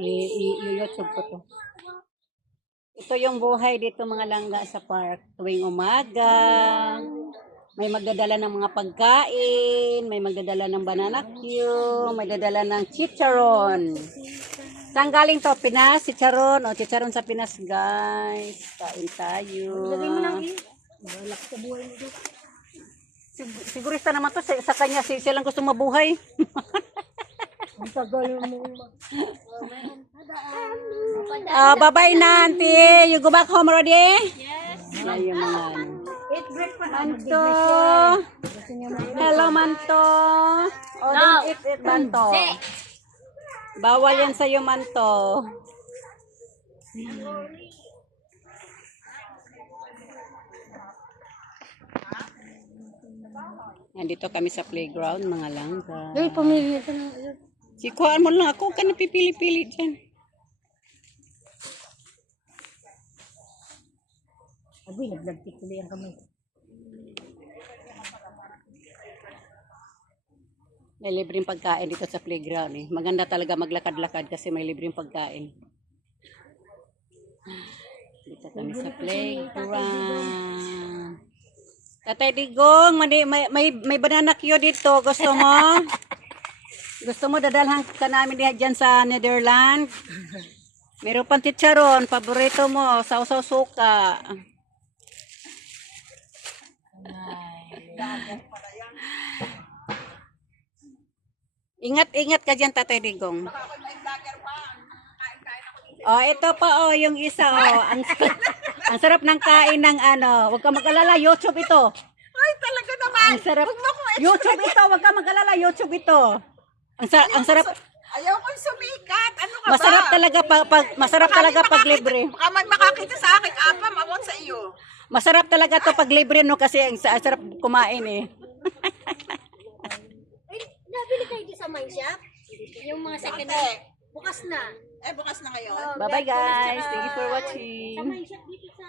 I-YouTube ko to. Ito yung buhay dito mga langga sa park. Tuwing umaga, may magdadala ng mga pagkain, may magdadala ng banana cue, may dadala ng chicharon. Saan galing to? Pinas? Chicharon? O, chicharon sa Pinas, guys. Kain tayo. Sigurista naman to sa kanya. Siya lang gusto mabuhay. Ang tagal mo. Bye-bye na, auntie. You go back home already? Yes. Ayun mga ano. Manto. Hello, Manto. Oh, don't eat it, Manto. Bawal yan sa'yo, Manto. Nandito kami sa playground, mga langga. Ay, pamilya ka na. Sikuhaan mo lang ako, ka napipili-pili dyan. Abi, naglagtik ko yan kami. May libreng pagkain dito sa playground eh. Maganda talaga maglakad-lakad kasi may libreng pagkain. Dito kami sa playground. Tatay Digong, may banana cue dito. Gusto mo? Gusto mo dadalhan ka namin dyan sa Netherlands? Meron pang chicharon, paborito mo, sausaw suka. Ingat-ingat ka dyan, Tatay Digong. Oh, ito pa oh, yung isa oh. Ang sarap ng kain ng ano. Huwag ka mag-alala, YouTube ito. Ay, talaga naman. Ang sarap. Huwag mo ko YouTube ito, huwag ka mag-alala, YouTube ito. Ang sarap. Ayaw kong sumikat. Ano ka Masarap ba? masarap talaga pag libre. Baka may makakita sa akin, apa, mawag sa iyo. Masarap talaga to pag libre no kasi ang sarap kumain eh. Ay, nabili kayo di sa mine shop? Yung mga second hand. Bukas na. Eh, bukas na ngayon. Bye-bye guys. Thank you for watching. Sa mine shop dito sa